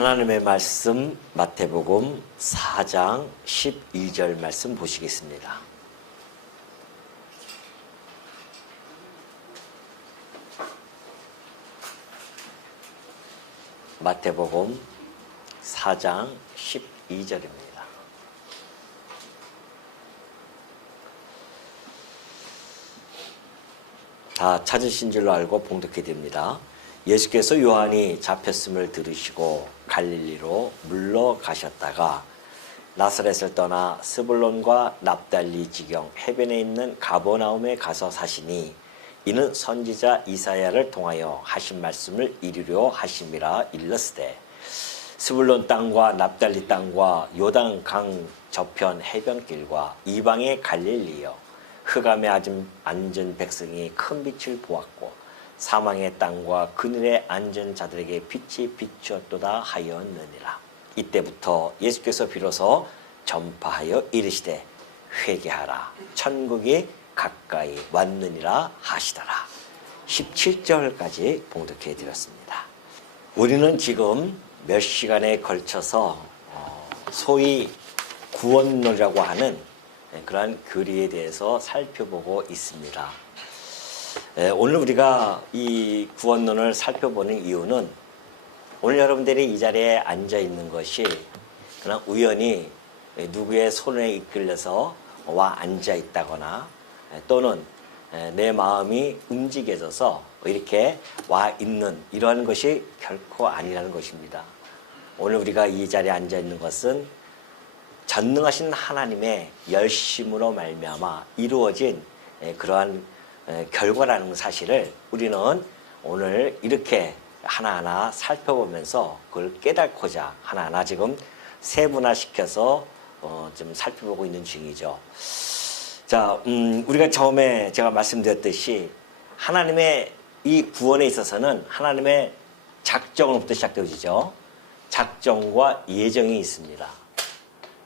하나님의 말씀 마태복음 4장 12절 말씀 보시겠습니다. 마태복음 4장 12절입니다. 다 찾으신 줄로 알고 봉독해 드립니다. 예수께서 요한이 잡혔음을 들으시고 갈릴리로 물러가셨다가 나사렛을 떠나 스불론과 납달리 지경 해변에 있는 가버나움에 가서 사시니 이는 선지자 이사야를 통하여 하신 말씀을 이루려 하심이라 일렀으되 스불론 땅과 납달리 땅과 요단강 저편 해변길과 이방의 갈릴리여 흑암에 앉은 백성이 큰 빛을 보았고 사망의 땅과 그늘에 앉은 자들에게 빛이 비추었도다 하였느니라. 이때부터 예수께서 비로소 전파하여 이르시되 회개하라 천국이 가까이 왔느니라 하시더라. 17절까지 봉독해 드렸습니다. 우리는 지금 몇 시간에 걸쳐서 소위 구원론이라고 하는 그러한 교리에 대해서 살펴보고 있습니다. 오늘 우리가 이 구원론을 살펴보는 이유는 오늘 여러분들이 이 자리에 앉아 있는 것이 그냥 우연히 누구의 손에 이끌려서 와 앉아 있다거나 또는 내 마음이 움직여져서 이렇게 와 있는 이러한 것이 결코 아니라는 것입니다. 오늘 우리가 이 자리에 앉아 있는 것은 전능하신 하나님의 열심으로 말미암아 이루어진 그러한 결과라는 사실을 우리는 오늘 이렇게 하나하나 살펴보면서 그걸 깨닫고자 하나하나 지금 세분화시켜서 좀 살펴보고 있는 중이죠. 자, 우리가 처음에 제가 말씀드렸듯이 하나님의 이 구원에 있어서는 하나님의 작정으로부터 시작되어지죠. 작정과 예정이 있습니다.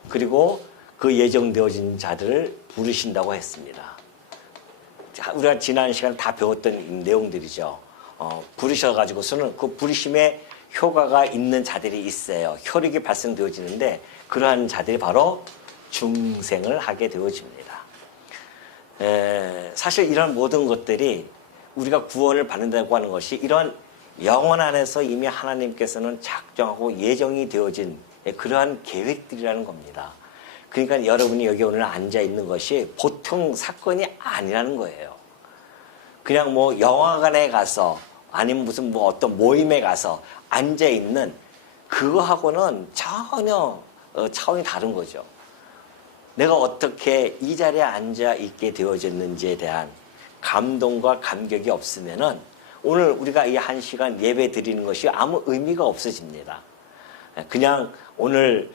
그리고 그 예정되어진 자들을 부르신다고 했습니다. 우리가 지난 시간에 다 배웠던 내용들이죠. 부르셔가지고서는 그 부르심의 효과가 있는 자들이 있어요. 혈육이 발생되어지는데 그러한 자들이 바로 중생을 하게 되어집니다. 사실 이런 모든 것들이 우리가 구원을 받는다고 하는 것이 이런 영혼 안에서 이미 하나님께서는 작정하고 예정이 되어진 그러한 계획들이라는 겁니다. 그러니까 여러분이 여기 오늘 앉아 있는 것이 보통 사건이 아니라는 거예요. 그냥 뭐 영화관에 가서 아니면 무슨 뭐 어떤 모임에 가서 앉아 있는 그거하고는 전혀 차원이 다른 거죠. 내가 어떻게 이 자리에 앉아 있게 되어졌는지에 대한 감동과 감격이 없으면은 오늘 우리가 이 한 시간 예배 드리는 것이 아무 의미가 없어집니다. 그냥 오늘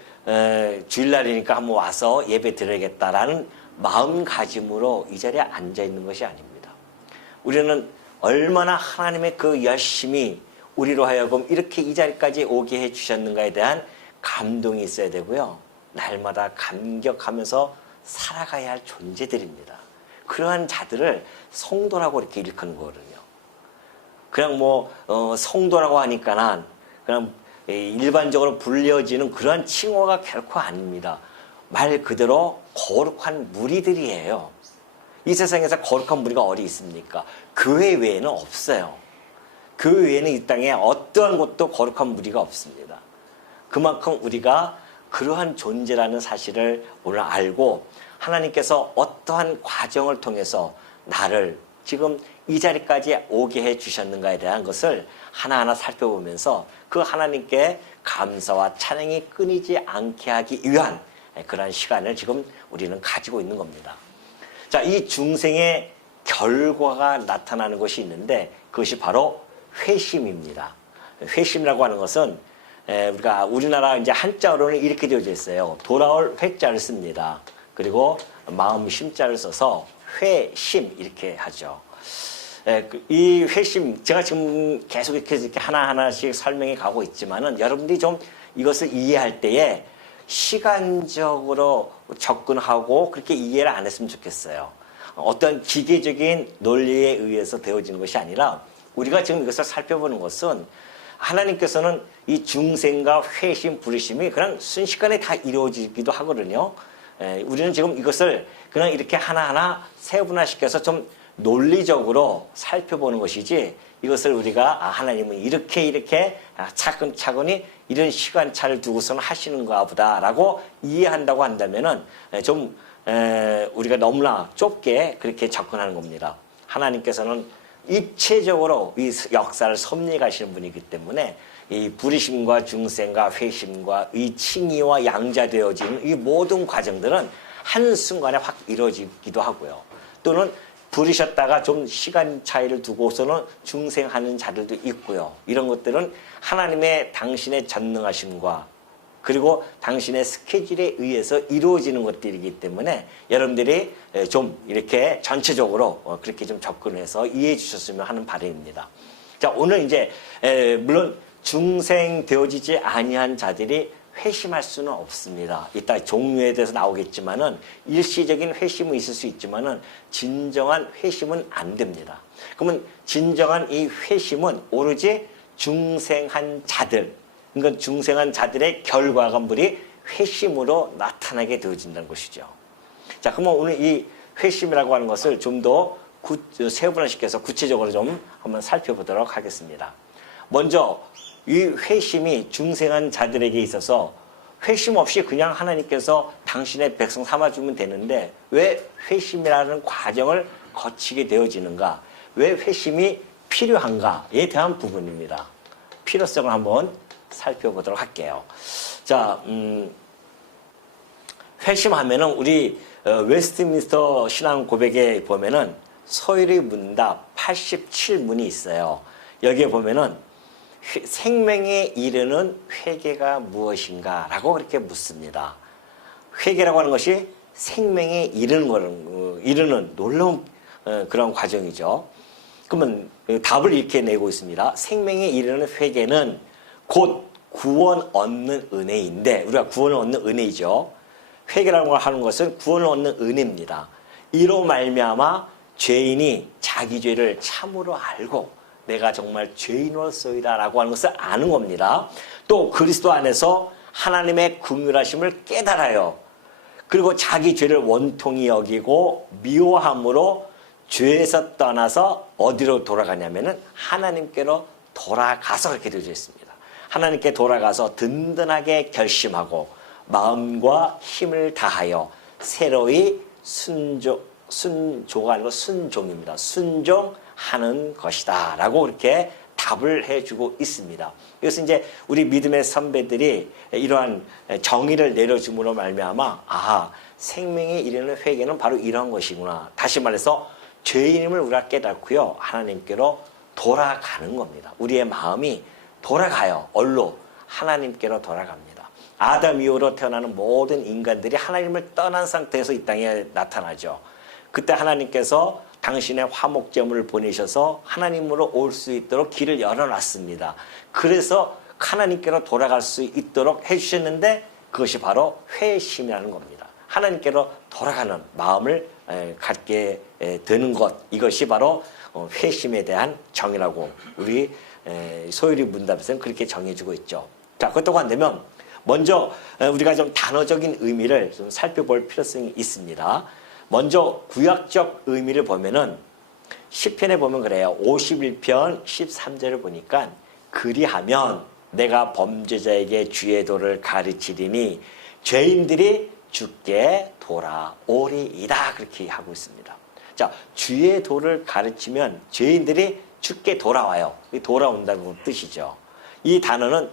주일날이니까 한번 와서 예배 드려야겠다라는 마음가짐으로 이 자리에 앉아 있는 것이 아닙니다. 우리는 얼마나 하나님의 그 열심히 우리로 하여금 이렇게 이 자리까지 오게 해주셨는가에 대한 감동이 있어야 되고요. 날마다 감격하면서 살아가야 할 존재들입니다. 그러한 자들을 성도라고 이렇게 일컫는 거거든요. 그냥 뭐 성도라고 하니까는 그냥 일반적으로 불려지는 그런 칭호가 결코 아닙니다. 말 그대로 거룩한 무리들이에요. 이 세상에서 거룩한 무리가 어디 있습니까? 교회 외에는 없어요. 교회 외에는 이 땅에 어떠한 곳도 거룩한 무리가 없습니다. 그만큼 우리가 그러한 존재라는 사실을 오늘 알고 하나님께서 어떠한 과정을 통해서 나를 지금 이 자리까지 오게 해 주셨는가에 대한 것을 하나하나 살펴보면서 그 하나님께 감사와 찬양이 끊이지 않게 하기 위한 그러한 시간을 지금 우리는 가지고 있는 겁니다. 자, 이 중생의 결과가 나타나는 것이 있는데 그것이 바로 회심입니다. 회심이라고 하는 것은 우리가 우리나라 이제 한자어로는 이렇게 되어져 있어요. 돌아올 회자를 씁니다. 그리고 마음 심자를 써서 회심 이렇게 하죠. 이 회심 제가 지금 계속 이렇게 하나하나씩 설명해 가고 있지만은 여러분들이 좀 이것을 이해할 때에 시간적으로 접근하고 그렇게 이해를 안 했으면 좋겠어요. 어떤 기계적인 논리에 의해서 되어지는 것이 아니라 우리가 지금 이것을 살펴보는 것은 하나님께서는 이 중생과 회심, 부르심이 그냥 순식간에 다 이루어지기도 하거든요. 우리는 지금 이것을 그냥 이렇게 하나하나 세분화시켜서 좀 논리적으로 살펴보는 것이지, 이것을 우리가 하나님은 이렇게 차근차근히 이런 시간차를 두고서는 하시는가 보다라고 이해한다고 한다면은 좀 우리가 너무나 좁게 그렇게 접근하는 겁니다. 하나님께서는 입체적으로 이 역사를 섭리해 가시는 분이기 때문에 이 부르심과 중생과 회심과 이 칭의와 양자되어지는 이 모든 과정들은 한순간에 확 이루어지기도 하고요. 또는 부르셨다가 좀 시간 차이를 두고서는 중생하는 자들도 있고요. 이런 것들은 하나님의 당신의 전능하심과 그리고 당신의 스케줄에 의해서 이루어지는 것들이기 때문에 여러분들이 좀 이렇게 전체적으로 그렇게 좀 접근해서 이해해 주셨으면 하는 바람입니다. 자, 오늘 이제 물론 중생되어지지 아니한 자들이 회심할 수는 없습니다. 이따 종류에 대해서 나오겠지만은 일시적인 회심은 있을 수 있지만은 진정한 회심은 안 됩니다. 그러면 진정한 이 회심은 오로지 중생한 자들, 그러니까 중생한 자들의 결과물이 회심으로 나타나게 되어진다는 것이죠. 자, 그러면 오늘 이 회심이라고 하는 것을 좀 더 세분화시켜서 구체적으로 좀 한번 살펴보도록 하겠습니다. 먼저 이 회심이 중생한 자들에게 있어서 회심 없이 그냥 하나님께서 당신의 백성 삼아주면 되는데 왜 회심이라는 과정을 거치게 되어지는가? 왜 회심이 필요한가에 대한 부분입니다. 필요성을 한번 살펴보도록 할게요. 자, 회심하면은 우리 웨스트민스터 신앙 고백에 보면은 서열의 문답 87문이 있어요. 여기에 보면은 생명에 이르는 회개가 무엇인가? 라고 그렇게 묻습니다. 회개라고 하는 것이 생명에 이르는 놀라운 그런 과정이죠. 그러면 답을 이렇게 내고 있습니다. 생명에 이르는 회개는 곧 구원 얻는 은혜인데, 우리가 구원을 얻는 은혜이죠. 회개라고 하는 것은 구원을 얻는 은혜입니다. 이로 말미암아 죄인이 자기 죄를 참으로 알고 내가 정말 죄인으로서이다 라고 하는 것을 아는 겁니다. 또 그리스도 안에서 하나님의 긍휼하심을 깨달아요. 그리고 자기 죄를 원통히 여기고 미워함으로 죄에서 떠나서 어디로 돌아가냐면은 하나님께로 돌아가서 그렇게 되어 있습니다. 하나님께 돌아가서 든든하게 결심하고 마음과 힘을 다하여 새로이 순종하는 것, 순종입니다. 순종하는 것이다 라고 이렇게 답을 해주고 있습니다. 이것은 이제 우리 믿음의 선배들이 이러한 정의를 내려줌으로 말미암아 생명에 이르는 회개는 바로 이런 것이구나. 다시 말해서 죄인임을 우리가 깨닫고요, 하나님께로 돌아가는 겁니다. 우리의 마음이 돌아가요. 얼로 하나님께로 돌아갑니다. 아담 이후로 태어나는 모든 인간들이 하나님을 떠난 상태에서 이 땅에 나타나죠. 그때 하나님께서 당신의 화목제물을 보내셔서 하나님으로 올 수 있도록 길을 열어놨습니다. 그래서 하나님께로 돌아갈 수 있도록 해주셨는데 그것이 바로 회심이라는 겁니다. 하나님께로 돌아가는 마음을 갖게 되는 것, 이것이 바로 회심에 대한 정의라고 우리 소율이 문답에서는 그렇게 정해주고 있죠. 자, 그렇다고 한다면 먼저 우리가 좀 단어적인 의미를 좀 살펴볼 필요성이 있습니다. 먼저 구약적 의미를 보면은 시편에 보면 그래요. 51편 13절을 보니까 그리하면 내가 범죄자에게 주의 도를 가르치리니 죄인들이 주께 돌아오리이다, 그렇게 하고 있습니다. 자, 주의 도를 가르치면 죄인들이 주께 돌아와요. 돌아온다는 뜻이죠. 이 단어는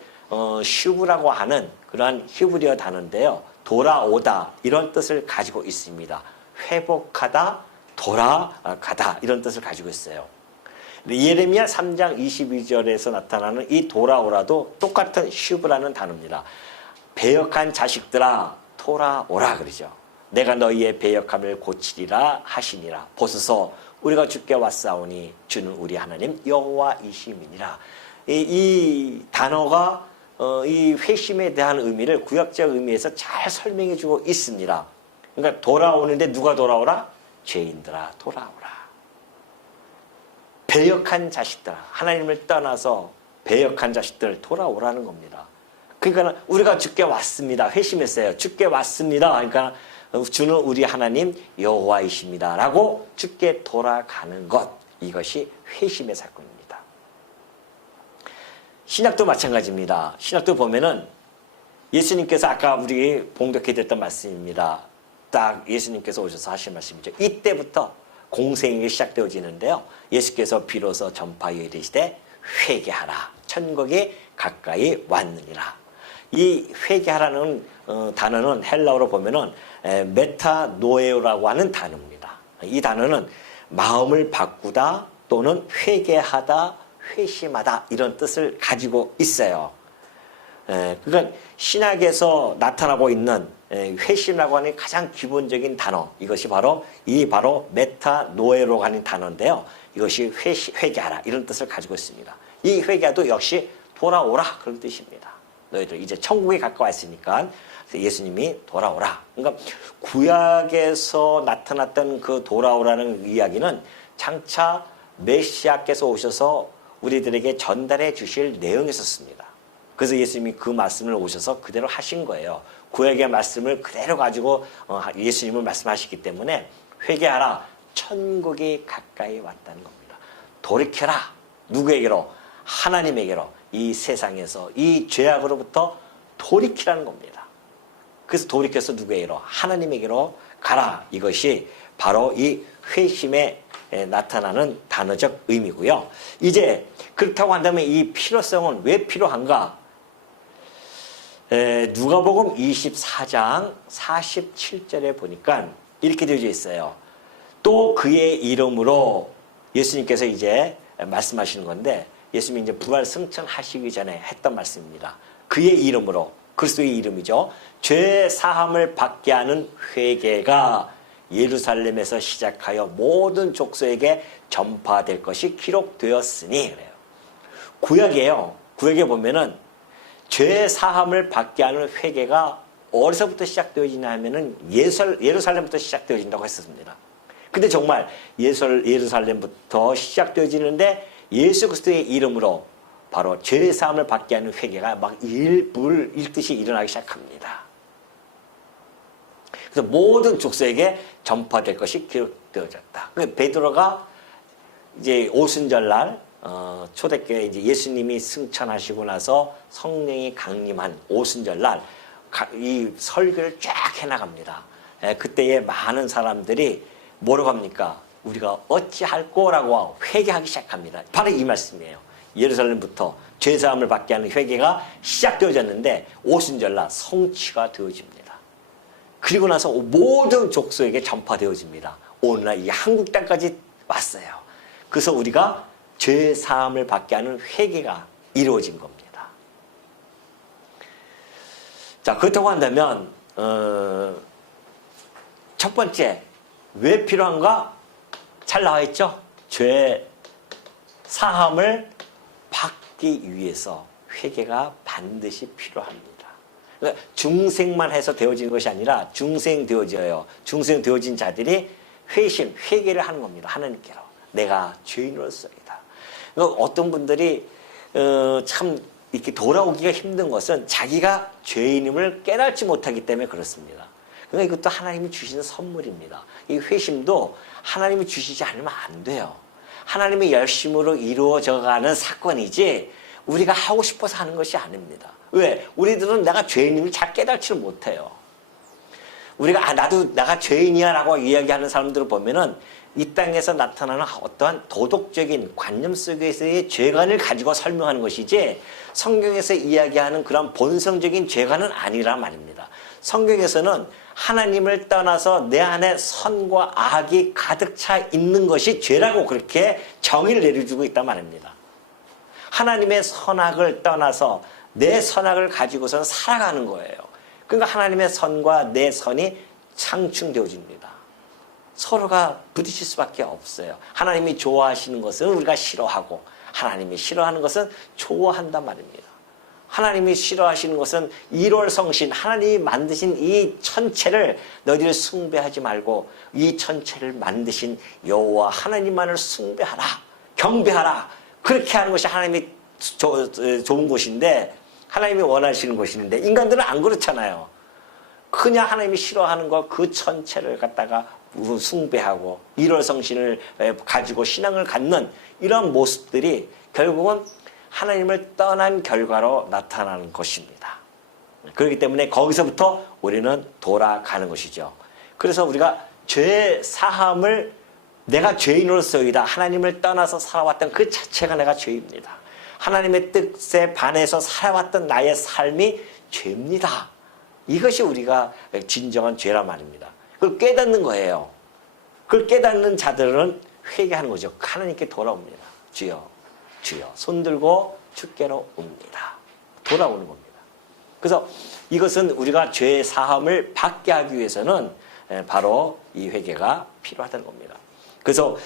슈브라고 하는 그러한 히브리어 단어인데요. 돌아오다 이런 뜻을 가지고 있습니다. 회복하다, 돌아가다 이런 뜻을 가지고 있어요. 예레미야 3장 22절에서 나타나는 이 돌아오라도 똑같은 슈브라는 단어입니다. 배역한 자식들아 돌아오라 그러죠. 내가 너희의 배역함을 고치리라 하시니라. 보소서 우리가 주께 왔사오니 주는 우리 하나님 여호와이심이니라. 이 단어가 이 회심에 대한 의미를 구약적 의미에서 잘 설명해 주고 있습니다. 그러니까 돌아오는데 누가 돌아오라? 죄인들아 돌아오라. 배역한 자식들아, 하나님을 떠나서 배역한 자식들 돌아오라는 겁니다. 그러니까 우리가 주께 왔습니다. 회심했어요. 주께 왔습니다. 그러니까 주는 우리 하나님 여호와이십니다. 라고 주께 돌아가는 것, 이것이 회심의 사건입니다. 신약도 마찬가지입니다. 신약도 보면은 예수님께서 아까 우리 봉독해 드렸던 말씀입니다. 딱 예수님께서 오셔서 하신 말씀이죠. 이때부터 공생이 시작되어지는데요. 예수께서 비로소 전파하여 이르시되 회개하라. 천국이 가까이 왔느니라. 이 회개하라는 단어는 헬라어로 보면은 메타노에오라고 하는 단어입니다. 이 단어는 마음을 바꾸다 또는 회개하다, 회심하다 이런 뜻을 가지고 있어요. 그러니까 신약에서 나타나고 있는 회심이라고 하는 가장 기본적인 단어, 이것이 바로 메타노에로가 하는 단어인데요. 이것이 회개하라 이런 뜻을 가지고 있습니다. 이 회개도 역시 돌아오라 그런 뜻입니다. 너희들 이제 천국에 가까웠으니까 예수님이 돌아오라. 그러니까 구약에서 나타났던 그 돌아오라는 이야기는 장차 메시아께서 오셔서 우리들에게 전달해 주실 내용이었습니다. 그래서 예수님이 그 말씀을 오셔서 그대로 하신 거예요. 구약의 말씀을 그대로 가지고 예수님을 말씀하시기 때문에 회개하라. 천국이 가까이 왔다는 겁니다. 돌이켜라. 누구에게로? 하나님에게로. 이 세상에서 이 죄악으로부터 돌이키라는 겁니다. 그래서 돌이켜서 누구에게로? 하나님에게로 가라. 이것이 바로 이 회심에 나타나는 단어적 의미고요. 이제 그렇다고 한다면 이 필요성은 왜 필요한가? 누가복음 24장 47절에 보니까 이렇게 되어 있어요. 또 그의 이름으로 예수님께서 이제 말씀하시는 건데 예수님이 이제 부활 승천하시기 전에 했던 말씀입니다. 그의 이름으로, 그리스도의 이름이죠. 죄 사함을 받게 하는 회개가 예루살렘에서 시작하여 모든 족속에게 전파될 것이 기록되었으니 그래요. 구약이에요. 구약에 보면은 죄 사함을 받게 하는 회개가 어디서부터 시작되어지냐 하면은 예루살렘부터 시작되어진다고 했습니다. 근데 정말 예루살렘부터 시작되어지는데 예수 그리스도의 이름으로 바로 죄 사함을 받게 하는 회개가 막 물 읽듯이 일어나기 시작합니다. 그래서 모든 족속에게 전파될 것이 기록되어졌다. 베드로가 이제 오순절날 초대교회 이제 예수님이 승천하시고 나서 성령이 강림한 오순절날 이 설교를 쫙 해나갑니다. 그때에 많은 사람들이 뭐라고 합니까? 우리가 어찌할꼬라고 회개하기 시작합니다. 바로 이 말씀이에요. 예루살렘부터 죄사함을 받게 하는 회개가 시작되어졌는데 오순절날 성취가 되어집니다. 그리고 나서 모든 족속에게 전파되어집니다. 오늘날 이 한국 땅까지 왔어요. 그래서 우리가 죄사함을 받게 하는 회개가 이루어진 겁니다. 자, 그렇다고 한다면 첫 번째 왜 필요한가? 잘 나와 있죠? 죄 사함을 받기 위해서 회개가 반드시 필요합니다. 그러니까 중생만 해서 되어지는 것이 아니라 중생되어져요. 중생되어진 자들이 회개를 하는 겁니다. 하나님께로. 내가 죄인으로서이다. 그러니까 어떤 분들이 참 이렇게 돌아오기가 힘든 것은 자기가 죄인임을 깨닫지 못하기 때문에 그렇습니다. 그러니까 이것도 하나님이 주시는 선물입니다. 이 회심도 하나님이 주시지 않으면 안 돼요. 하나님의 열심으로 이루어져가는 사건이지 우리가 하고 싶어서 하는 것이 아닙니다. 왜? 우리들은 내가 죄인임을 잘 깨닫지를 못해요. 우리가 나도 내가 죄인이야 라고 이야기하는 사람들을 보면은 이 땅에서 나타나는 어떠한 도덕적인 관념 속에서의 죄관을 가지고 설명하는 것이지 성경에서 이야기하는 그런 본성적인 죄관은 아니란 말입니다. 성경에서는 하나님을 떠나서 내 안에 선과 악이 가득 차 있는 것이 죄라고 그렇게 정의를 내려주고 있단 말입니다. 하나님의 선악을 떠나서 내 선악을 가지고선 살아가는 거예요. 그러니까 하나님의 선과 내 선이 상충되어집니다. 서로가 부딪힐 수밖에 없어요. 하나님이 좋아하시는 것은 우리가 싫어하고 하나님이 싫어하는 것은 좋아한단 말입니다. 하나님이 싫어하시는 것은 일월성신 하나님이 만드신 이 천체를 너희들 숭배하지 말고 이 천체를 만드신 여호와 하나님만을 숭배하라, 경배하라. 그렇게 하는 것이 하나님이 좋은 곳인데 하나님이 원하시는 곳인데 인간들은 안 그렇잖아요. 그냥 하나님이 싫어하는 거 그 전체를 갖다가 숭배하고 일월성신을 가지고 신앙을 갖는 이런 모습들이 결국은 하나님을 떠난 결과로 나타나는 것입니다. 그렇기 때문에 거기서부터 우리는 돌아가는 것이죠. 그래서 우리가 죄 사함을 내가 죄인으로서이다. 하나님을 떠나서 살아왔던 그 자체가 내가 죄입니다. 하나님의 뜻에 반해서 살아왔던 나의 삶이 죄입니다. 이것이 우리가 진정한 죄란 말입니다. 그걸 깨닫는 거예요. 그걸 깨닫는 자들은 회개하는 거죠. 하나님께 돌아옵니다. 주여, 주여, 손들고 주께로 옵니다. 돌아오는 겁니다. 그래서 이것은 우리가 죄 사함을 받게 하기 위해서는 바로 이 회개가 필요하다는 겁니다. 그래서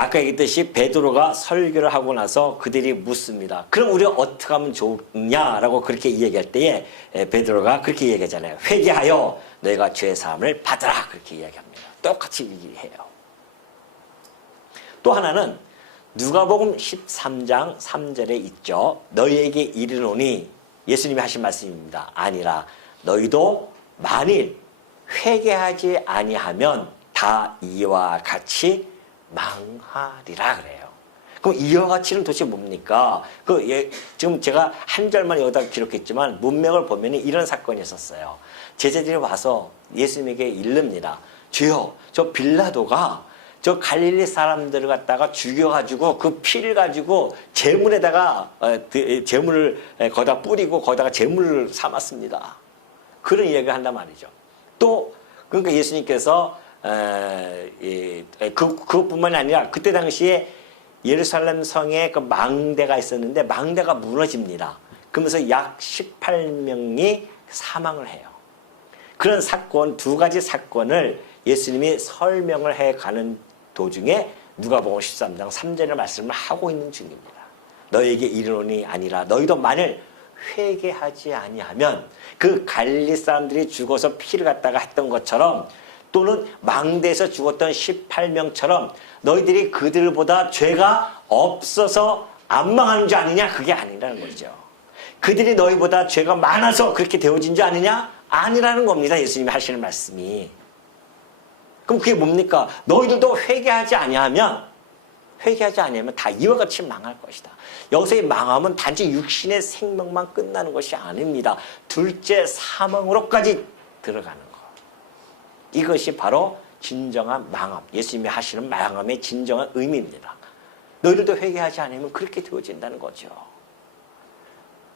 아까 얘기했듯이 베드로가 설교를 하고 나서 그들이 묻습니다. 그럼 우리가 어떻게 하면 좋냐라고 그렇게 이야기할 때에 베드로가 그렇게 이야기하잖아요. 회개하여 너희가 죄 사함을 받으라 그렇게 이야기합니다. 똑같이 얘기해요. 또 하나는 누가복음 13장 3절에 있죠. 너희에게 이르노니 예수님이 하신 말씀입니다. 아니라 너희도 만일 회개하지 아니하면 다 이와 같이 망하리라 그래요. 그럼 이와 같이는 도대체 뭡니까? 지금 제가 한 절만 여기다 기록했지만 문맥을 보면 이런 사건이 있었어요. 제자들이 와서 예수님에게 이릅니다. 주여, 저 빌라도가 저 갈릴리 사람들을 갖다가 죽여가지고 그 피를 가지고 제물에다가 제물을 거기다 뿌리고 거기다가 제물을 삼았습니다. 그런 이야기를 한단 말이죠. 또 그러니까 예수님께서 그것뿐만이 아니라 그때 당시에 예루살렘 성에 그 망대가 있었는데 망대가 무너집니다. 그러면서 약 18명이 사망을 해요. 그런 사건, 두 가지 사건을 예수님이 설명을 해가는 도중에 누가복음 13장 3절의 말씀을 하고 있는 중입니다. 너에게 이르노니 아니라 너희도 만일 회개하지 아니하면 그 갈릴리 사람들이 죽어서 피를 갖다가 했던 것처럼 또는 망대에서 죽었던 18명처럼 너희들이 그들보다 죄가 없어서 안 망하는 줄 아느냐? 그게 아니라는 거죠. 그들이 너희보다 죄가 많아서 그렇게 되어진 줄 아느냐? 아니라는 겁니다. 예수님이 하시는 말씀이. 그럼 그게 뭡니까? 너희들도 회개하지 아니하면 다 이와 같이 망할 것이다. 여기서의 망함은 단지 육신의 생명만 끝나는 것이 아닙니다. 둘째 사망으로까지 들어가는 것. 이것이 바로 진정한 망함, 예수님이 하시는 망함의 진정한 의미입니다. 너희들도 회개하지 않으면 그렇게 되어진다는 거죠.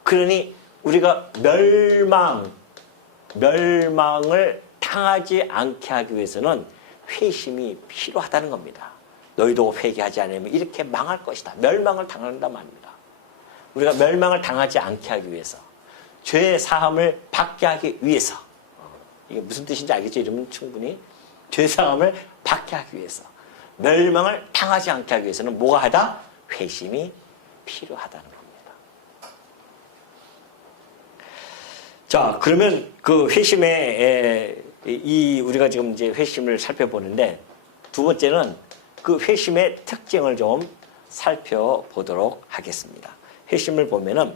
그러니 우리가 멸망을 당하지 않게 하기 위해서는 회심이 필요하다는 겁니다. 너희도 회개하지 않으면 이렇게 망할 것이다. 멸망을 당한단 말입니다. 우리가 멸망을 당하지 않게 하기 위해서, 죄의 사함을 받게 하기 위해서, 이게 무슨 뜻인지 알겠죠? 이러면 충분히 죄의 사함을 받게 하기 위해서, 멸망을 당하지 않게 하기 위해서는 뭐가 하다? 회심이 필요하다는 겁니다. 자, 그러면 그 회심의 우리가 지금 이제 회심을 살펴보는데, 두 번째는 그 회심의 특징을 좀 살펴보도록 하겠습니다. 회심을 보면은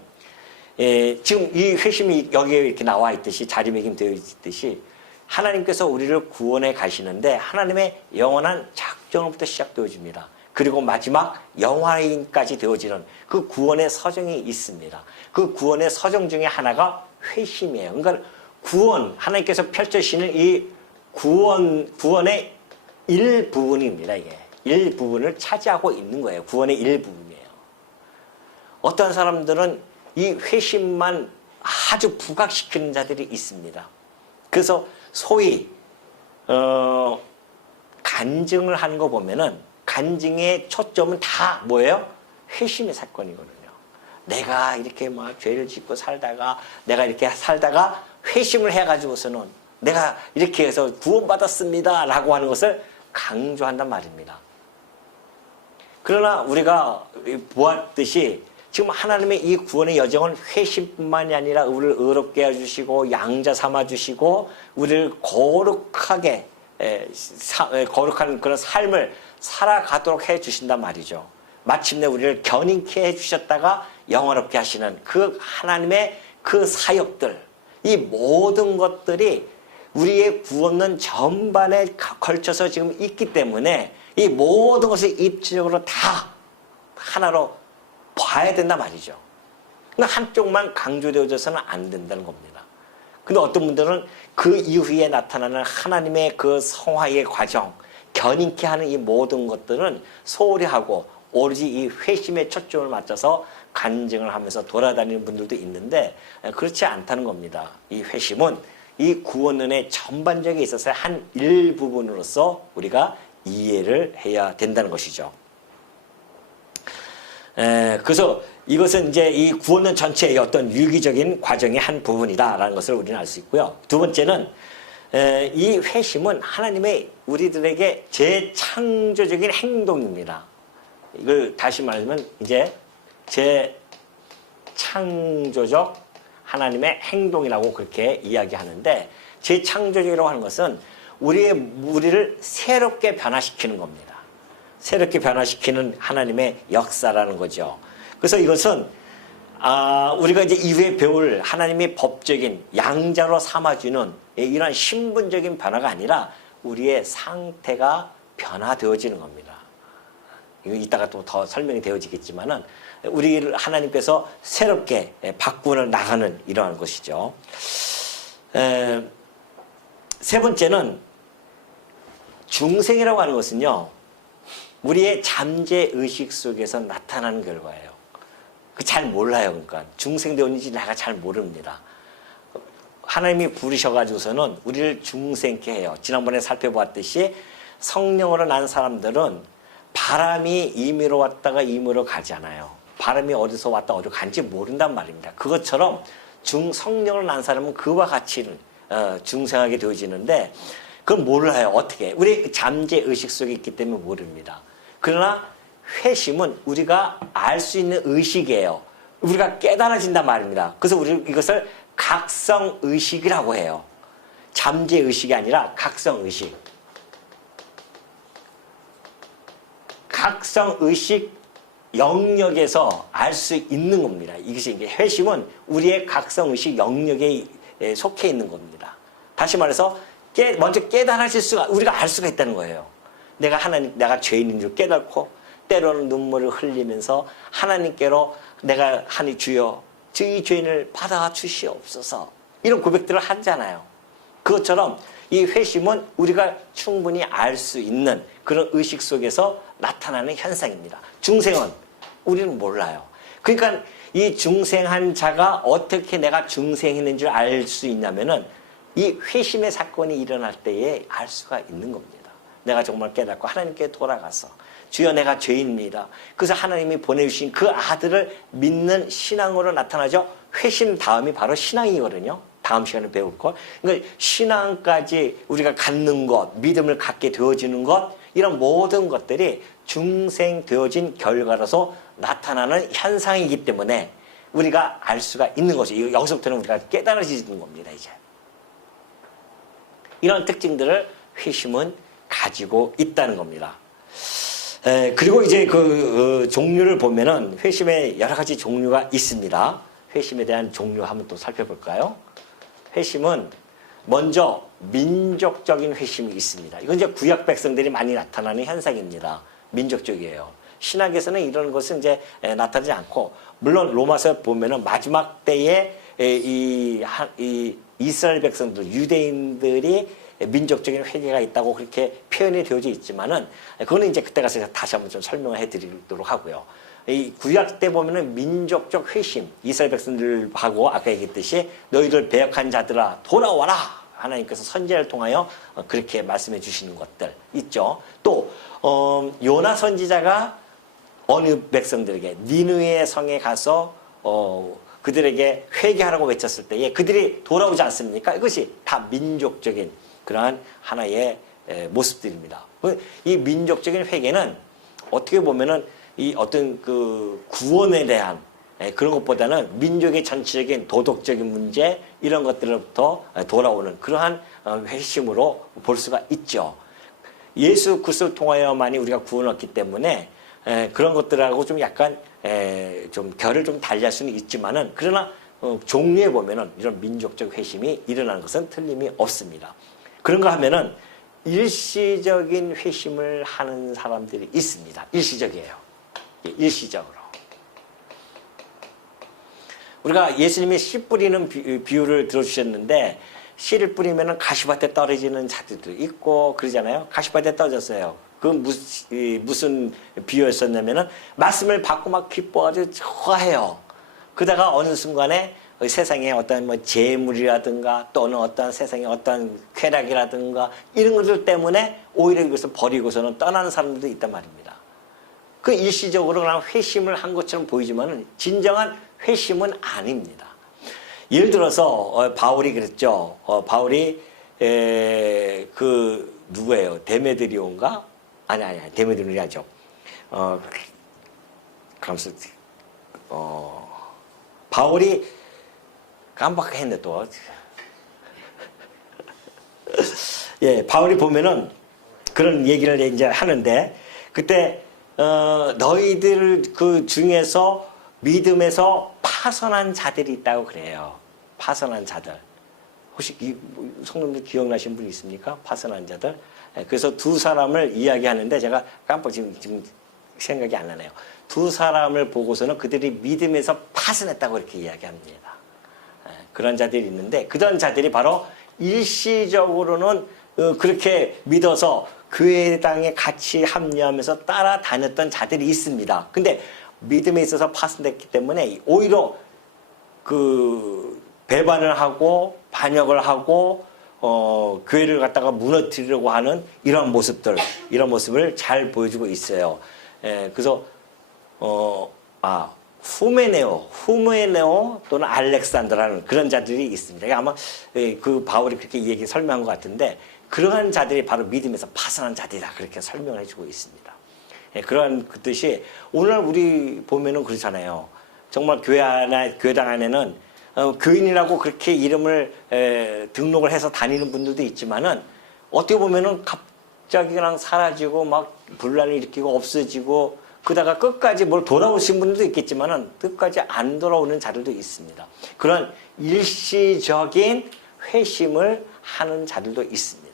지금 이 회심이 여기에 이렇게 나와 있듯이 자리매김되어 있듯이 하나님께서 우리를 구원해 가시는데 하나님의 영원한 작정으로부터 시작되어집니다. 그리고 마지막 영화인까지 되어지는 그 구원의 서정이 있습니다. 그 구원의 서정 중에 하나가 회심이에요. 그러니까 구원, 하나님께서 펼쳐주시는 이 구원의 일부분입니다. 이게 일부분을 차지하고 있는 거예요. 구원의 일부분이에요. 어떤 사람들은 이 회심만 아주 부각시키는 자들이 있습니다. 그래서 소위 간증을 하는 거 보면은 간증의 초점은 다 뭐예요? 회심의 사건이거든요. 내가 이렇게 막 죄를 짓고 살다가 내가 이렇게 살다가 회심을 해가지고서는 내가 이렇게 해서 구원받았습니다 라고 하는 것을 강조한단 말입니다. 그러나 우리가 보았듯이 지금 하나님의 이 구원의 여정은 회심뿐만이 아니라 우리를 의롭게 해주시고 양자 삼아주시고 우리를 거룩하게 거룩한 그런 삶을 살아가도록 해 주신단 말이죠. 마침내 우리를 견인케 해 주셨다가 영원롭게 하시는 그 하나님의 그 사역들, 이 모든 것들이 우리의 구원론 전반에 걸쳐서 지금 있기 때문에 이 모든 것을 입체적으로 다 하나로 봐야 된단 말이죠. 그러니까 한쪽만 강조되어져서는 안 된다는 겁니다. 근데 어떤 분들은 그 이후에 나타나는 하나님의 그 성화의 과정, 견인케 하는 이 모든 것들은 소홀히 하고 오로지 이 회심에 초점을 맞춰서 간증을 하면서 돌아다니는 분들도 있는데 그렇지 않다는 겁니다. 이 회심은 이 구원론의 전반적에 있어서 한 일부분으로서 우리가 이해를 해야 된다는 것이죠. 그래서 이것은 이제 이 구원론 전체의 어떤 유기적인 과정의 한 부분이다라는 것을 우리는 알 수 있고요. 두 번째는 이 회심은 하나님의 우리들에게 재창조적인 행동입니다. 이걸 다시 말하면 이제 재창조적 하나님의 행동이라고 그렇게 이야기하는데, 재창조적이라고 하는 것은 우리를 새롭게 변화시키는 겁니다. 새롭게 변화시키는 하나님의 역사라는 거죠. 그래서 이것은 우리가 이제 이후에 배울 하나님의 법적인 양자로 삼아주는 이런 신분적인 변화가 아니라 우리의 상태가 변화되어지는 겁니다. 이따가 또 더 설명이 되어지겠지만은 우리를 하나님께서 새롭게 바꾸어 나가는 이러한 것이죠. 세 번째는 중생이라고 하는 것은요, 우리의 잠재 의식 속에서 나타나는 결과예요. 잘 몰라요. 그러니까 중생되었는지 내가 잘 모릅니다. 하나님이 부르셔가지고서는 우리를 중생케 해요. 지난번에 살펴보았듯이 성령으로 난 사람들은 바람이 임의로 왔다가 임의로 가잖아요. 바람이 어디서 왔다 어디로 간지 모른단 말입니다. 그것처럼 성령으로 난 사람은 그와 같이 중생하게 되어지는데 그건 몰라요. 어떻게? 우리 잠재 의식 속에 있기 때문에 모릅니다. 그러나 회심은 우리가 알 수 있는 의식이에요. 우리가 깨달아진단 말입니다. 그래서 우리 이것을 각성의식이라고 해요. 잠재의식이 아니라 각성의식. 각성의식 영역에서 알 수 있는 겁니다. 이것이 이제 회심은 우리의 각성의식 영역에 속해 있는 겁니다. 다시 말해서 먼저 깨달아질 수가, 우리가 알 수가 있다는 거예요. 내가 죄인인 줄 깨닫고 때로는 눈물을 흘리면서 하나님께로 내가 하니 주여 이 죄인을 받아 주시옵소서, 이런 고백들을 하잖아요. 그것처럼 이 회심은 우리가 충분히 알 수 있는 그런 의식 속에서 나타나는 현상입니다. 중생은 우리는 몰라요. 그러니까 이 중생한 자가 어떻게 내가 중생했는 줄 알 수 있냐면은 이 회심의 사건이 일어날 때에 알 수가 있는 겁니다. 내가 정말 깨닫고 하나님께 돌아가서 주여 내가 죄인입니다. 그래서 하나님이 보내주신 그 아들을 믿는 신앙으로 나타나죠. 회심 다음이 바로 신앙이거든요. 다음 시간에 배울 것. 그러니까 신앙까지 우리가 갖는 것, 믿음을 갖게 되어지는 것, 이런 모든 것들이 중생되어진 결과로서 나타나는 현상이기 때문에 우리가 알 수가 있는 것이죠. 여기서부터는 우리가 깨달아지는 겁니다. 이제 이런 특징들을 회심은 가지고 있다는 겁니다. 그리고 이제 그 종류를 보면은 회심에 여러 가지 종류가 있습니다. 회심에 대한 종류 한번 또 살펴볼까요? 회심은 먼저 민족적인 회심이 있습니다. 이건 이제 구약 백성들이 많이 나타나는 현상입니다. 민족적이에요. 신학에서는 이런 것은 이제 나타나지 않고, 물론 로마서 보면은 마지막 때에 이 이스라엘 백성들, 유대인들이 민족적인 회개가 있다고 그렇게 표현이 되어져 있지만은, 그거는 이제 그때 가서 다시 한번 좀 설명을 해드리도록 하고요. 이 구약 때 보면은 민족적 회심, 이스라엘 백성들하고 아까 얘기했듯이 너희들 배역한 자들아 돌아와라, 하나님께서 선지자를 통하여 그렇게 말씀해 주시는 것들 있죠. 또 요나 선지자가 어느 백성들에게 니느웨 성에 가서 그들에게 회개하라고 외쳤을 때에 그들이 돌아오지 않습니까? 이것이 다 민족적인 그러한 하나의 모습들입니다. 이 민족적인 회개는 어떻게 보면은 이 어떤 그 구원에 대한 그런 것보다는 민족의 전체적인 도덕적인 문제, 이런 것들로부터 돌아오는 그러한 회심으로 볼 수가 있죠. 예수 그리스도를 통하여만이 우리가 구원을 얻기 때문에 그런 것들하고 좀 약간 좀 결을 좀 달리할 수는 있지만은 그러나 종류에 보면은 이런 민족적 회심이 일어나는 것은 틀림이 없습니다. 그런가 하면은 일시적인 회심을 하는 사람들이 있습니다. 일시적이에요. 일시적으로. 우리가 예수님이 씨 뿌리는 비유를 들어주셨는데 씨를 뿌리면 가시밭에 떨어지는 자들도 있고 그러잖아요. 가시밭에 떨어졌어요. 그 무슨 비유였었냐면은 말씀을 받고 막 기뻐가지고 좋아해요. 그러다가 어느 순간에 세상에 어떤 뭐 재물이라든가 또는 어떤 세상에 어떤 쾌락이라든가 이런 것들 때문에 오히려 이것을 버리고서는 떠나는 사람들도 있단 말입니다. 그 일시적으로 그냥 회심을 한 것처럼 보이지만 진정한 회심은 아닙니다. 예를 들어서 바울이 그랬죠. 바울이 그 누구예요? 데메드리온가? 아니 데메드리온이 아니죠. 그러면서 바울이 깜빡했네 또. 예, 바울이 보면은 그런 얘기를 이제 하는데 그때 너희들 그 중에서 믿음에서 파선한 자들이 있다고 그래요. 파선한 자들. 혹시 성도님들 기억나시는 분이 있습니까? 파선한 자들. 그래서 두 사람을 이야기하는데 제가 깜빡 지금 생각이 안 나네요. 두 사람을 보고서는 그들이 믿음에서 파선했다고 이렇게 이야기합니다. 그런 자들이 있는데 그런 자들이 바로 일시적으로는 그렇게 믿어서 교회당에 같이 합류하면서 따라다녔던 자들이 있습니다. 근데 믿음에 있어서 파손됐기 때문에 오히려 그 배반을 하고 반역을 하고 교회를 갖다가 무너뜨리려고 하는 이런 모습을 잘 보여주고 있어요. 그래서 후메네오 또는 알렉산더라는 그런 자들이 있습니다. 아마 그 바울이 그렇게 얘기 설명한 것 같은데 그러한 자들이 바로 믿음에서 파선한 자들이다 그렇게 설명을 해주고 있습니다. 그러한 그 뜻이 오늘 우리 보면은 그렇잖아요. 정말 교회당 안에는 교인이라고 그렇게 이름을 등록을 해서 다니는 분들도 있지만은 어떻게 보면은 갑자기 그냥 사라지고 막 분란을 일으키고 없어지고 그러다가 끝까지 뭘 돌아오신 분들도 있겠지만은 끝까지 안 돌아오는 자들도 있습니다. 그런 일시적인 회심을 하는 자들도 있습니다.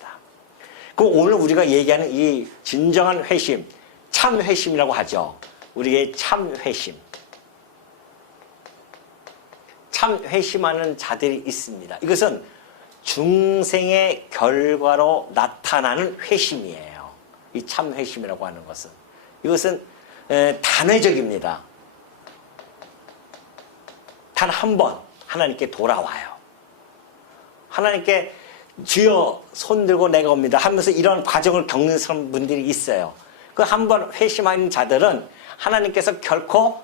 그럼 오늘 우리가 얘기하는 이 진정한 회심, 참 회심이라고 하죠. 우리의 참 회심. 참 회심하는 자들이 있습니다. 이것은 중생의 결과로 나타나는 회심이에요. 이 참 회심이라고 하는 것은. 이것은 단회적입니다. 단 한 번 하나님께 돌아와요. 하나님께 주여 손들고 내가 옵니다 하면서 이런 과정을 겪는 분들이 있어요. 그 한 번 회심하는 자들은 하나님께서 결코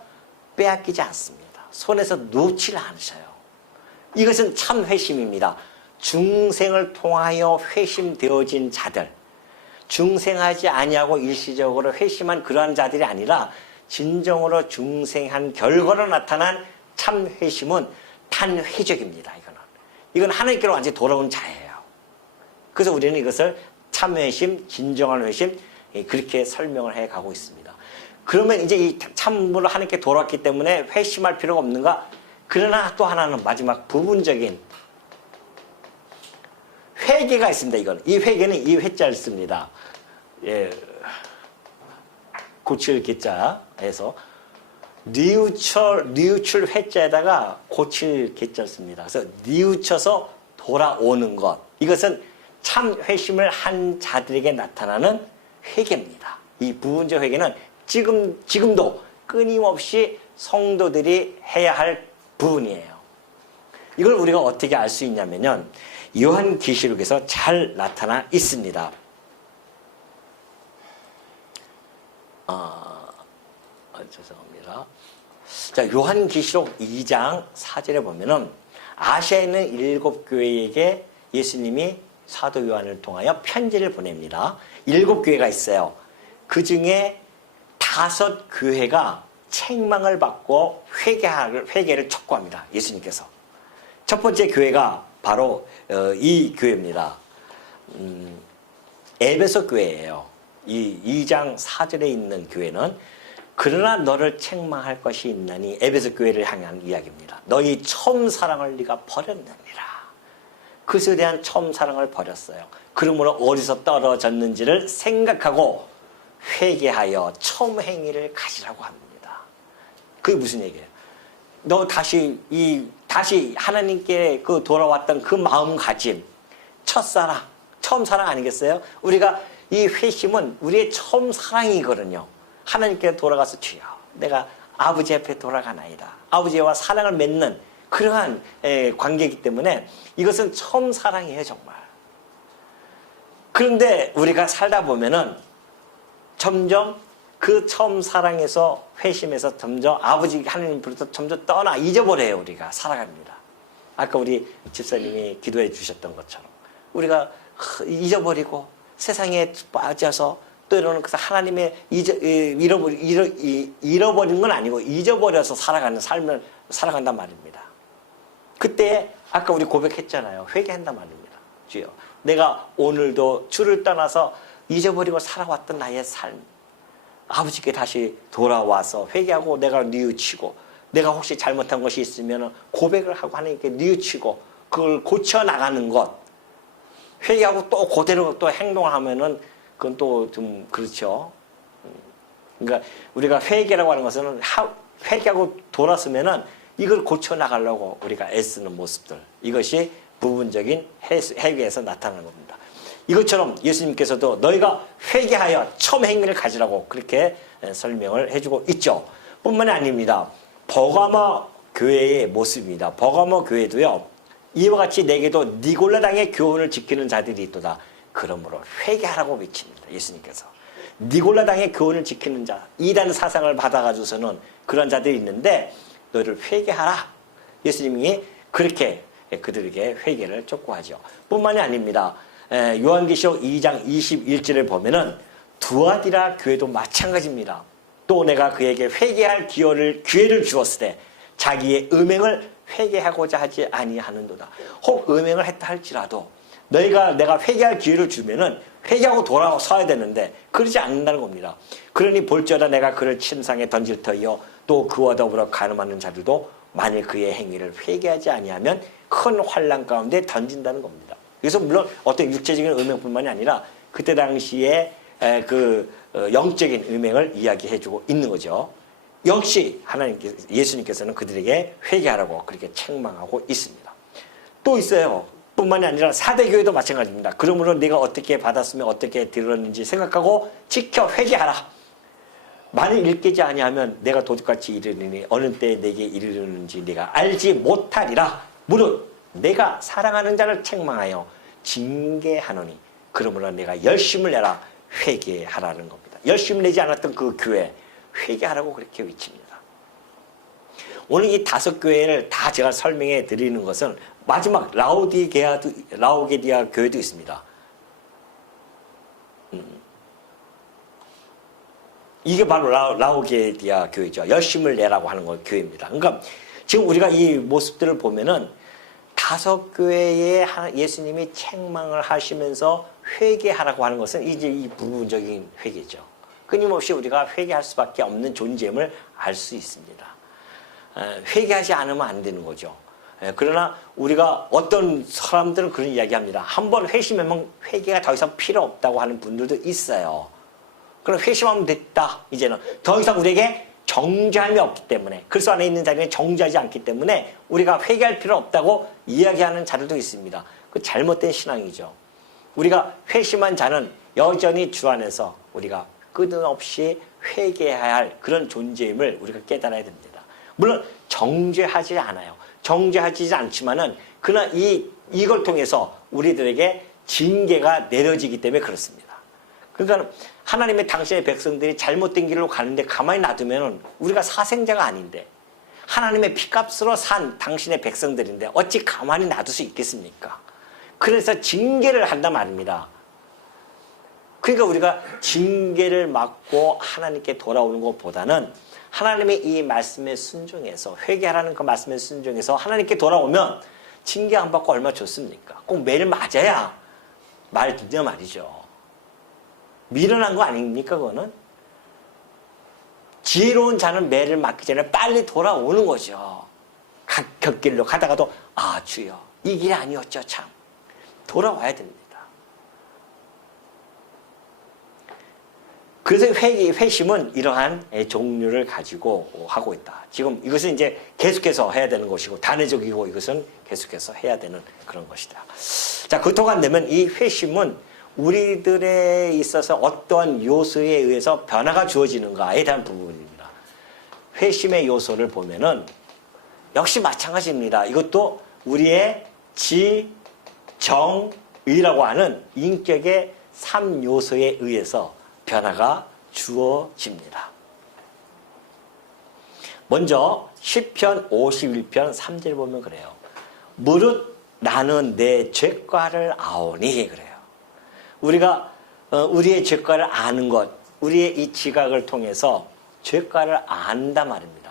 빼앗기지 않습니다. 손에서 놓지 않으셔요. 이것은 참 회심입니다. 중생을 통하여 회심되어진 자들, 중생하지 아니하고 일시적으로 회심한 그러한 자들이 아니라 진정으로 중생한 결과로 나타난 참 회심은 단회적입니다. 이건 하나님께로 완전히 돌아온 자예요. 그래서 우리는 이것을 참 회심, 진정한 회심 그렇게 설명을 해가고 있습니다. 그러면 이제 이 참으로 하나님께 돌아왔기 때문에 회심할 필요가 없는가? 그러나 또 하나는 마지막 부분적인 회개가 있습니다. 이건 이 회개는 이 회자를 씁니다. 예, 고칠 개자에서 뉘우칠 회자에다가 고칠 개자를 씁니다. 그래서 뉘우쳐서 돌아오는 것. 이것은 참 회심을 한 자들에게 나타나는 회개입니다. 이 부분적 회개는 지금도 끊임없이 성도들이 해야 할 부분이에요. 이걸 우리가 어떻게 알 수 있냐면요. 요한계시록에서 잘 나타나 있습니다. 죄송합니다. 자, 요한계시록 2장 4절에 보면은 아시아에 있는 7교회에게 예수님이 사도 요한을 통하여 편지를 보냅니다. 7교회가 있어요. 그 중에 5교회가 책망을 받고 회개를 촉구합니다. 예수님께서. 첫 번째 교회가 바로 이 교회입니다. 에베소 교회예요. 이 2장 4절에 있는 교회는 그러나 너를 책망할 것이 있나니 에베소 교회를 향한 이야기입니다. 너희 처음 사랑을 네가 버렸느니라. 그것에 대한 처음 사랑을 버렸어요. 그러므로 어디서 떨어졌는지를 생각하고 회개하여 처음 행위를 가지라고 합니다. 그게 무슨 얘기예요? 너 다시 하나님께 그 돌아왔던 그 마음가짐, 첫사랑, 처음 사랑 아니겠어요? 우리가 이 회심은 우리의 처음 사랑이거든요. 하나님께 돌아가서 주여, 내가 아버지 앞에 돌아가나이다. 아버지와 사랑을 맺는 그러한 관계이기 때문에 이것은 처음 사랑이에요, 정말. 그런데 우리가 살다 보면은 점점 그 처음 사랑에서 회심에서 점점 아버지 하나님으로부터 점점 떠나 잊어버려요. 우리가 살아갑니다. 아까 우리 집사님이 기도해 주셨던 것처럼 우리가 잊어버리고 세상에 빠져서 또 이러는 하나님의 잃어버린 건 아니고 잊어버려서 살아가는 삶을 살아간단 말입니다. 그때 아까 우리 고백했잖아요. 회개한단 말입니다. 주여, 내가 오늘도 주를 떠나서 잊어버리고 살아왔던 나의 삶, 아버지께 다시 돌아와서 회개하고 내가 뉘우치고, 내가 혹시 잘못한 것이 있으면 고백을 하고 하나님께 뉘우치고 그걸 고쳐나가는 것, 회개하고 또 그대로 또 행동을 하면은 그건 또 좀 그렇죠. 그러니까 우리가 회개라고 하는 것은 회개하고 돌았으면은 이걸 고쳐나가려고 우리가 애쓰는 모습들, 이것이 부분적인 회개에서 나타나는 겁니다. 이것처럼 예수님께서도 너희가 회개하여 처음 행위를 가지라고 그렇게 설명을 해주고 있죠. 뿐만이 아닙니다. 버가모 교회의 모습입니다. 버가모 교회도요, 이와 같이 내게도 니골라당의 교훈을 지키는 자들이 있도다. 그러므로 회개하라고 외칩니다. 예수님께서. 니골라당의 교훈을 지키는 자, 이단 사상을 받아가지고서는 그런 자들이 있는데 너희를 회개하라. 예수님이 그렇게 그들에게 회개를 촉구하죠. 뿐만이 아닙니다. 요한계시록 2장 21절을 보면은 두아디라 교회도 마찬가지입니다. 또 내가 그에게 회개할 기회를 주었을 때 자기의 음행을 회개하고자 하지 아니하는도다. 혹 음행을 했다 할지라도 내가 회개할 기회를 주면은 회개하고 돌아서야 되는데 그러지 않는다는 겁니다. 그러니 볼지어다 내가 그를 침상에 던질 터이요 또 그와 더불어 간음하는 자들도 만일 그의 행위를 회개하지 아니하면 큰 환난 가운데 던진다는 겁니다. 그래서 물론 어떤 육체적인 음행뿐만이 아니라 그때 당시에 영적인 음행을 이야기해주고 있는 거죠. 역시 예수님께서는 그들에게 회개하라고 그렇게 책망하고 있습니다. 또 있어요. 뿐만이 아니라 사대교회도 마찬가지입니다. 그러므로 네가 어떻게 받았으면 어떻게 들었는지 생각하고 지켜 회개하라. 만일 일깨지 아니하면 내가 도둑같이 이르느니 어느 때에 내게 이르는지 네가 알지 못하리라. 무릇 내가 사랑하는 자를 책망하여 징계하노니 그러므로 내가 열심을 내라. 회개하라는 겁니다. 열심을 내지 않았던 그 교회 회개하라고 그렇게 외칩니다. 오늘 이 5교회를 다 제가 설명해 드리는 것은 마지막 라오게디아 교회도 있습니다. 이게 바로 라오게디아 교회죠. 열심을 내라고 하는 교회입니다. 그러니까 지금 우리가 이 모습들을 보면은 5교회에 예수님이 책망을 하시면서 회개하라고 하는 것은 이제 이 부분적인 회개죠. 끊임없이 우리가 회개할 수밖에 없는 존재임을 알 수 있습니다. 회개하지 않으면 안 되는 거죠. 그러나 우리가 어떤 사람들은 그런 이야기합니다. 한번 회심하면 회개가 더 이상 필요 없다고 하는 분들도 있어요. 그럼 회심하면 됐다. 이제는 더 이상 우리에게 정죄함이 없기 때문에, 그리스도 안에 있는 자에게 정죄하지 않기 때문에 우리가 회개할 필요 없다고 이야기하는 자들도 있습니다. 그 잘못된 신앙이죠. 우리가 회심한 자는 여전히 주 안에서 우리가 끊임없이 회개해야 할 그런 존재임을 우리가 깨달아야 됩니다. 물론 정죄하지 않아요. 정죄하지 않지만은 그러나 이걸 통해서 우리들에게 징계가 내려지기 때문에 그렇습니다. 그러니까 하나님의 당신의 백성들이 잘못된 길로 가는데 가만히 놔두면 우리가 사생자가 아닌데 하나님의 피값으로 산 당신의 백성들인데 어찌 가만히 놔둘 수 있겠습니까? 그래서 징계를 한단 말입니다. 그러니까 우리가 징계를 맞고 하나님께 돌아오는 것보다는 하나님의 이 말씀에 순종해서 회개하라는 그 말씀에 순종해서 하나님께 돌아오면 징계 안 받고 얼마나 좋습니까? 꼭 매일 맞아야 말 듣냐 말이죠. 미련한 거 아닙니까, 그거는? 지혜로운 자는 매를 맞기 전에 빨리 돌아오는 거죠. 곁길로 가다가도, 아, 주여, 이 길이 아니었죠, 참. 돌아와야 됩니다. 그래서 회심은 이러한 종류를 가지고 하고 있다. 지금 이것은 이제 계속해서 해야 되는 것이고, 단회적이고 이것은 계속해서 해야 되는 그런 것이다. 자, 그렇다고 한다면 이 회심은 우리들에 있어서 어떠한 요소에 의해서 변화가 주어지는가에 대한 부분입니다. 회심의 요소를 보면은 역시 마찬가지입니다. 이것도 우리의 지, 정, 의라고 하는 인격의 3요소에 의해서 변화가 주어집니다. 먼저 시편 51편 3절 보면 그래요. 무릇 나는 내 죄과를 아오니 그래요. 우리가 우리의 죄과를 아는 것, 우리의 이 지각을 통해서 죄과를 안다 말입니다.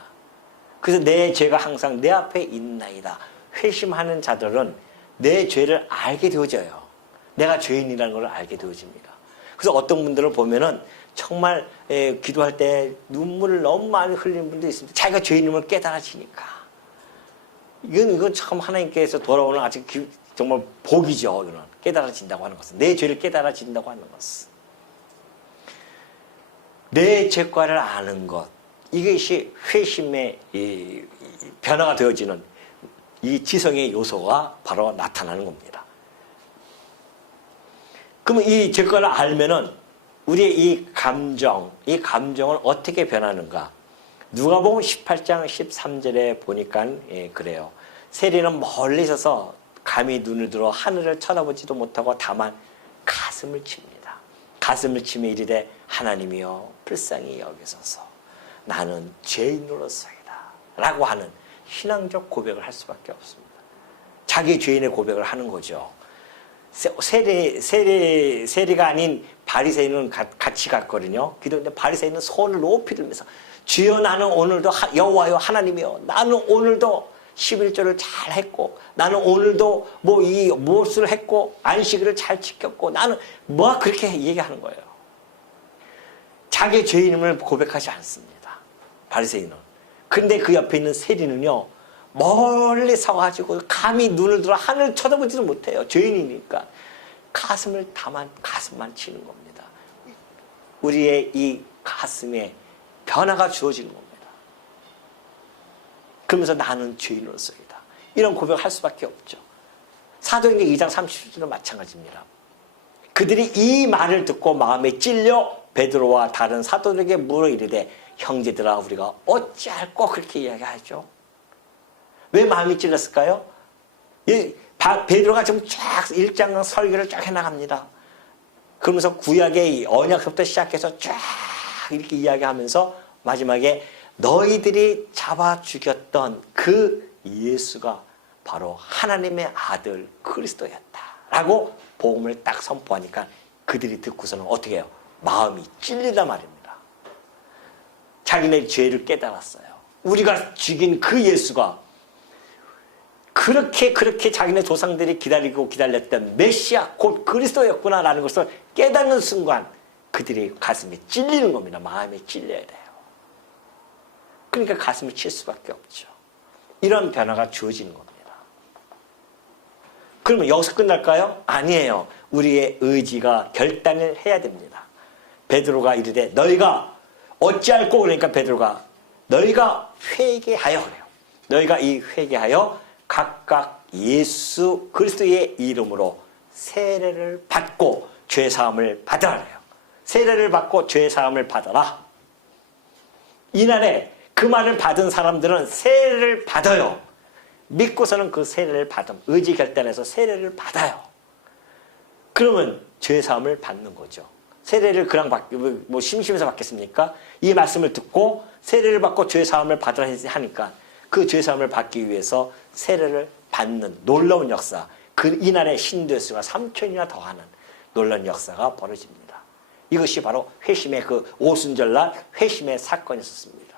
그래서 내 죄가 항상 내 앞에 있나이다. 회심하는 자들은 내 죄를 알게 되어져요. 내가 죄인이라는 걸 알게 되어집니다. 그래서 어떤 분들을 보면은 정말 기도할 때 눈물을 너무 많이 흘리는 분도 있습니다. 자기가 죄인임을 깨달아지니까. 이건 참 하나님께서 돌아오는 아주 정말 복이죠. 이거는 깨달아진다고 하는 것은. 내 죄를 깨달아진다고 하는 것은. 내 죄과를 아는 것. 이것이 회심의 변화가 되어지는 이 지성의 요소가 바로 나타나는 겁니다. 그러면 이 죄과를 알면은 우리의 이 감정을 어떻게 변하는가? 누가복음 18장 13절에 보니까 그래요. 세리는 멀리 서서 감히 눈을 들어 하늘을 쳐다보지도 못하고 다만 가슴을 칩니다. 가슴을 치며 이르되 하나님이여 불쌍히 여기소서 나는 죄인으로서이다 라고 하는 신앙적 고백을 할 수밖에 없습니다. 자기 죄인의 고백을 하는 거죠. 세리가 아닌 바리새인은 같이 갔거든요. 기도했는데 바리새인은 손을 높이 들면서 주여 나는 오늘도 여호와여 하나님이여 나는 오늘도 11조를 잘 했고 나는 오늘도 무엇을 했고 안식일을 잘 지켰고 나는 그렇게 얘기하는 거예요. 자기 죄인임을 고백하지 않습니다. 바리새인은. 근데 그 옆에 있는 세리는요. 멀리 서가지고 감히 눈을 들어 하늘을 쳐다보지도 못해요. 죄인이니까. 가슴만 치는 겁니다. 우리의 이 가슴에 변화가 주어지는 겁니다. 그러면서 나는 죄인으로서이다. 이런 고백을 할 수밖에 없죠. 사도행전 2장 30절도 마찬가지입니다. 그들이 이 말을 듣고 마음에 찔려 베드로와 다른 사도들에게 물어 이르되 형제들아 우리가 어찌할꼬 그렇게 이야기하죠. 왜 마음이 찔렸을까요? 베드로가 지금 쫙 1장 설교를 쫙 해나갑니다. 그러면서 구약의 언약서부터 시작해서 쫙 이렇게 이야기하면서 마지막에 너희들이 잡아 죽였던 그 예수가 바로 하나님의 아들 그리스도였다 라고 복음을 딱 선포하니까 그들이 듣고서는 어떻게 해요? 마음이 찔리단 말입니다. 자기네 죄를 깨달았어요. 우리가 죽인 그 예수가 그렇게 자기네 조상들이 기다리고 기다렸던 메시아 곧 그리스도였구나라는 것을 깨닫는 순간 그들의 가슴이 찔리는 겁니다. 마음이 찔려야 돼요. 그러니까 가슴을 칠 수밖에 없죠. 이런 변화가 주어지는 겁니다. 그러면 여기서 끝날까요? 아니에요. 우리의 의지가 결단을 해야 됩니다. 베드로가 이르되 너희가 어찌할꼬 그러니까 베드로가 너희가 회개하여 그래요. 너희가 이 회개하여 각각 예수 그리스도의 이름으로 세례를 받고 죄사함을 받으라. 세례를 받고 죄사함을 받아라. 이날에 그 말을 받은 사람들은 세례를 받아요. 믿고서는 그 세례를 받음. 의지 결단해서 세례를 받아요. 그러면 죄사함을 받는 거죠. 세례를 그냥 심심해서 받겠습니까? 이 말씀을 듣고 세례를 받고 죄사함을 받으라 하니까 그 죄사함을 받기 위해서 세례를 받는 놀라운 역사. 이날에 신도의 수가 3천이나 더하는 놀라운 역사가 벌어집니다. 이것이 바로 회심의 그 오순절날 회심의 사건이 있었습니다.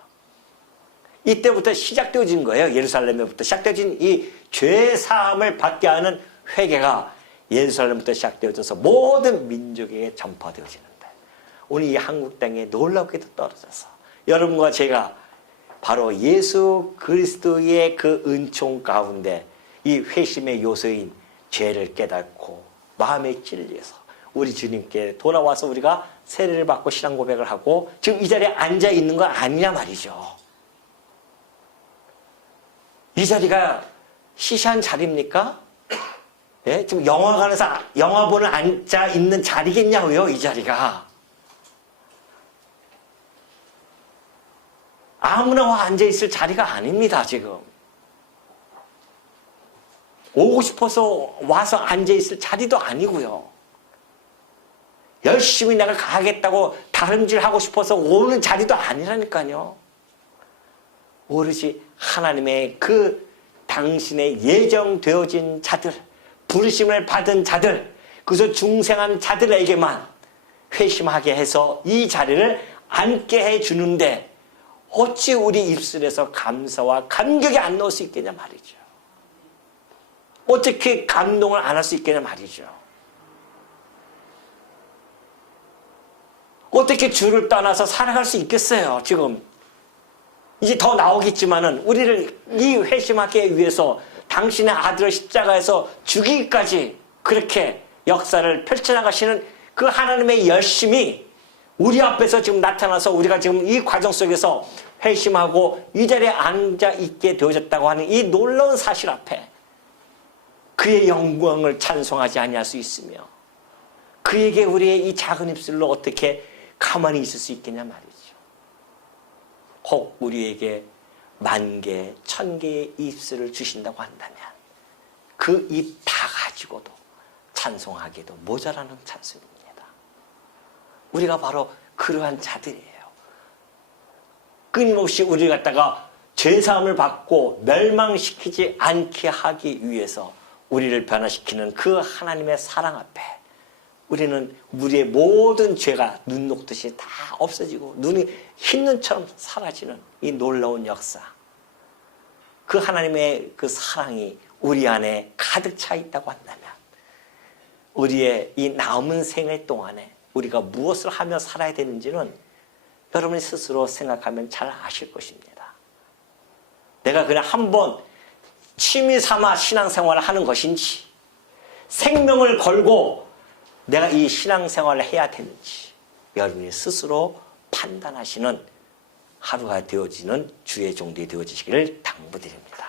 이때부터 시작되어진 거예요. 예루살렘에부터 시작되어진 이 죄사함을 받게 하는 회개가 예루살렘부터 시작되어져서 모든 민족에게 전파되어지는데 오늘 이 한국 땅에 놀랍게도 떨어져서 여러분과 제가 바로 예수 그리스도의 그 은총 가운데 이 회심의 요소인 죄를 깨닫고 마음에 찔려서 우리 주님께 돌아와서 우리가 세례를 받고 신앙 고백을 하고 지금 이 자리에 앉아 있는 거 아니냐 말이죠. 이 자리가 시시한 자리입니까? 예? 지금 영화관에서 영화 보는 앉아 있는 자리겠냐고요, 이 자리가. 아무나 와 앉아 있을 자리가 아닙니다, 지금. 오고 싶어서 와서 앉아 있을 자리도 아니고요. 열심히 내가 가겠다고 다름질하고 싶어서 오는 자리도 아니라니까요. 오로지 하나님의 그 당신의 예정되어진 자들, 부르심을 받은 자들, 그래서 중생한 자들에게만 회심하게 해서 이 자리를 앉게 해주는데 어찌 우리 입술에서 감사와 감격이 안 나올 수 있겠냐 말이죠. 어떻게 감동을 안 할 수 있겠냐 말이죠. 어떻게 주를 떠나서 살아갈 수 있겠어요, 지금. 이제 더 나오겠지만은 우리를 이 회심하기 위해서 당신의 아들을 십자가에서 죽이기까지 그렇게 역사를 펼쳐나가시는 그 하나님의 열심이 우리 앞에서 지금 나타나서 우리가 지금 이 과정 속에서 회심하고 이 자리에 앉아 있게 되어졌다고 하는 이 놀라운 사실 앞에 그의 영광을 찬송하지 아니할 수 있으며 그에게 우리의 이 작은 입술로 어떻게 가만히 있을 수 있겠냐 말이죠. 혹 우리에게 10,000개, 1000개의 입술을 주신다고 한다면 그 입 다 가지고도 찬송하기도 모자라는 찬송입니다. 우리가 바로 그러한 자들이에요. 끊임없이 우리를 갖다가 죄사함을 받고 멸망시키지 않게 하기 위해서 우리를 변화시키는 그 하나님의 사랑 앞에 우리는 우리의 모든 죄가 눈 녹듯이 다 없어지고 눈이 흰눈처럼 사라지는 이 놀라운 역사. 그 하나님의 그 사랑이 우리 안에 가득 차 있다고 한다면 우리의 이 남은 생애 동안에 우리가 무엇을 하며 살아야 되는지는 여러분이 스스로 생각하면 잘 아실 것입니다. 내가 그냥 한번 취미 삼아 신앙생활을 하는 것인지 생명을 걸고 내가 이 신앙생활을 해야 되는지 여러분이 스스로 판단하시는 하루가 되어지는 주의 종들이 되어지시기를 당부드립니다.